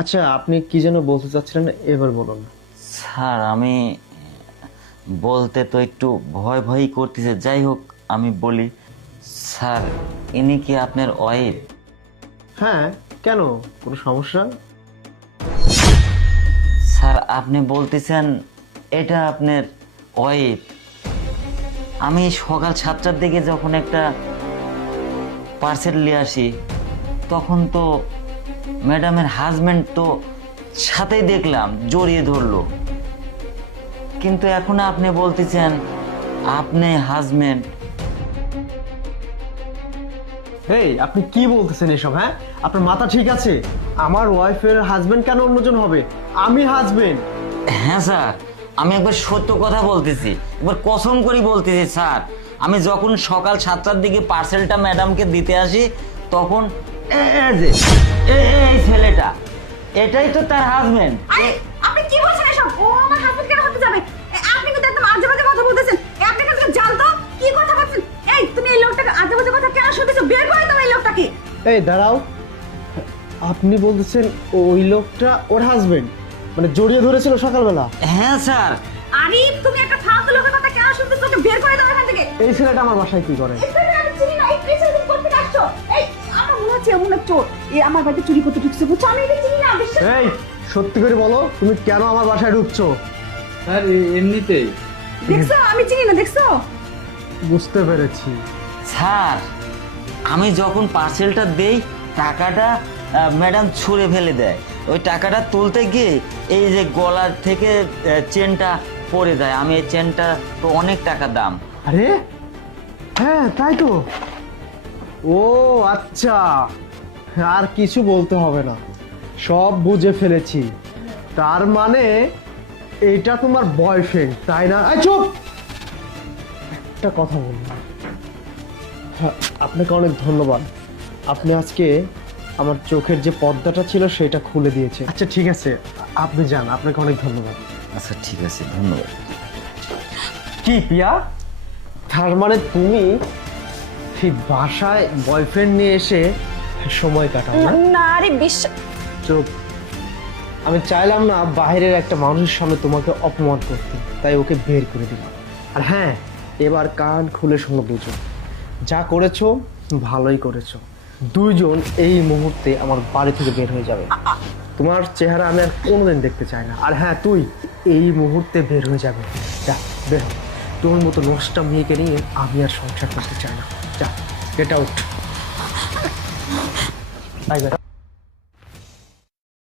আচ্ছা, আপনি কি যেন বলতে চাচ্ছিলেন, এবার বলুন। স্যার আমি বলতে তো একটু ভয় ভয়ই করতেছে, যাই হোক আমি বলি। স্যার, ইনি কি আপনার ওয়াইফ? হ্যাঁ, কেন, কোনো সমস্যা? স্যার আপনি বলতেছেন এটা আপনার ওয়াইফ। আমি সকাল 7টার দিকে যখন একটা পার্সেল নিয়ে আসি, তখন তো ম্যাডামের হাজবেন্ড তো সাথেই দেখলাম জড়িয়ে ধরলো, কিন্তু এখন আপনি বলতেছেন আপনি হাজবেন্ড। এই, আপনি কি বলতেছেন এসব? হ্যাঁ, আপনার মাথা ঠিক আছে? আমার ওয়াইফের হাজবেন্ড কেন অন্যজন হবে? আমি হাজবেন্ড। হ্যাঁ স্যার, আমি একবার সত্য কথা বলতেছি, একবার কসম করে বলতেছি স্যার। আমি যখন সকাল 7টার দিকে পার্সেলটা ম্যাডামকে দিতে আসি, তখন এই যে এই ছেলেটা, এটাই তো তার হাজবেন্ড। আপনি কি বলছেন এসব? ও আমার হাজবেন্ড কেন হতে যাবে? আপনি কিন্তু একদম আজে বাজে কথা বলতেছেন। আপনি কিন্তু জানতো কি কথা বলছেন? এই তুমি এই লোকটাকে আজে বাজে কথা কেন শুনতেছো? বের করে দাও এই লোকটাকে। এই দাঁড়াও, আপনি বলতেছেন ওই লোকটা ওর হাজবেন্ড? মানে জড়িয়ে ধরেছিল সকালবেলা? হ্যাঁ স্যার। আরে তুমি একটা ফালতু লোকের কথা কেন শুনতেছো? ওকে বের করে দাও এখান থেকে। এই ছেলেটা আমার বাসায় কি করে? এই ছেলেটা আমি চিনি না। এই ছেলে তুমি কোথা থেকে আসছো? এই আমার মনে হচ্ছে এমন এক চোর। এই আমার বাড়িতে চুরি করতে ঢুকছে। বুঝছো, আমি এটা চিনি না। বিশ্বাস এই, সত্যি করে বলো, তুমি কেন আমার বাসায় ঢুকছো? স্যার এমনিতেই। দেখছো আমি চিনি না। দেখছো? বুঝতে পেরেছি। স্যার, আমি যখন পার্সেলটা দেই, টাকাটা ম্যাডাম ছুঁড়ে ফেলে দেয়। ওই টাকাটা তুলতে গিয়ে এই যে গলার থেকে চেনটা পড়ে যায়। আমি এই চেনটা তো অনেক টাকা দাম। আরে হ্যাঁ, তাই তো। ও আচ্ছা, আর কিছু বলতে হবে না, সব বুঝে ফেলেছি। তার মানে এটা তোমার বয়ফ্রেন্ড, তাই না? এই চুপ! একটা কথা বলবো। হ্যাঁ, আপনাকে অনেক ধন্যবাদ। আপনি আজকে আমার চোখের যে পর্দাটা ছিল সেটা খুলে দিয়েছে। আচ্ছা ঠিক আছে, আপনি যান, আপনাকে অনেক ধন্যবাদ। আচ্ছা ঠিক আছে, ধন্যবাদ। কি পিয়া, তার মানে তুমি ঠিক বাসায় বয়ফ্রেন্ড নিয়ে এসে সময় কাটাও না? না আরে বিশ্বাস। চুপ! আমি চাইলাম না বাইরের একটা মানুষের সামনে তোমাকে অপমান করতে, তাই ওকে বের করে দিলাম। আর হ্যাঁ, এবার কান খুলে শোনো দুজন, যা করেছো ভালোই করেছো। দুইজন এই মুহূর্তে আমার বাড়ি থেকে বের হয়ে যাবে। তোমার চেহারা আমি আর কোনোদিন দেখতে চাই না। আর হ্যাঁ, তুই এই মুহূর্তে বের হয়ে যাবে। যা, বের হ। তোর মতো নষ্টা মেয়েকে নিয়ে আমি আর সংসার করতে চাই না। যা, গেট আউট। Bye bye.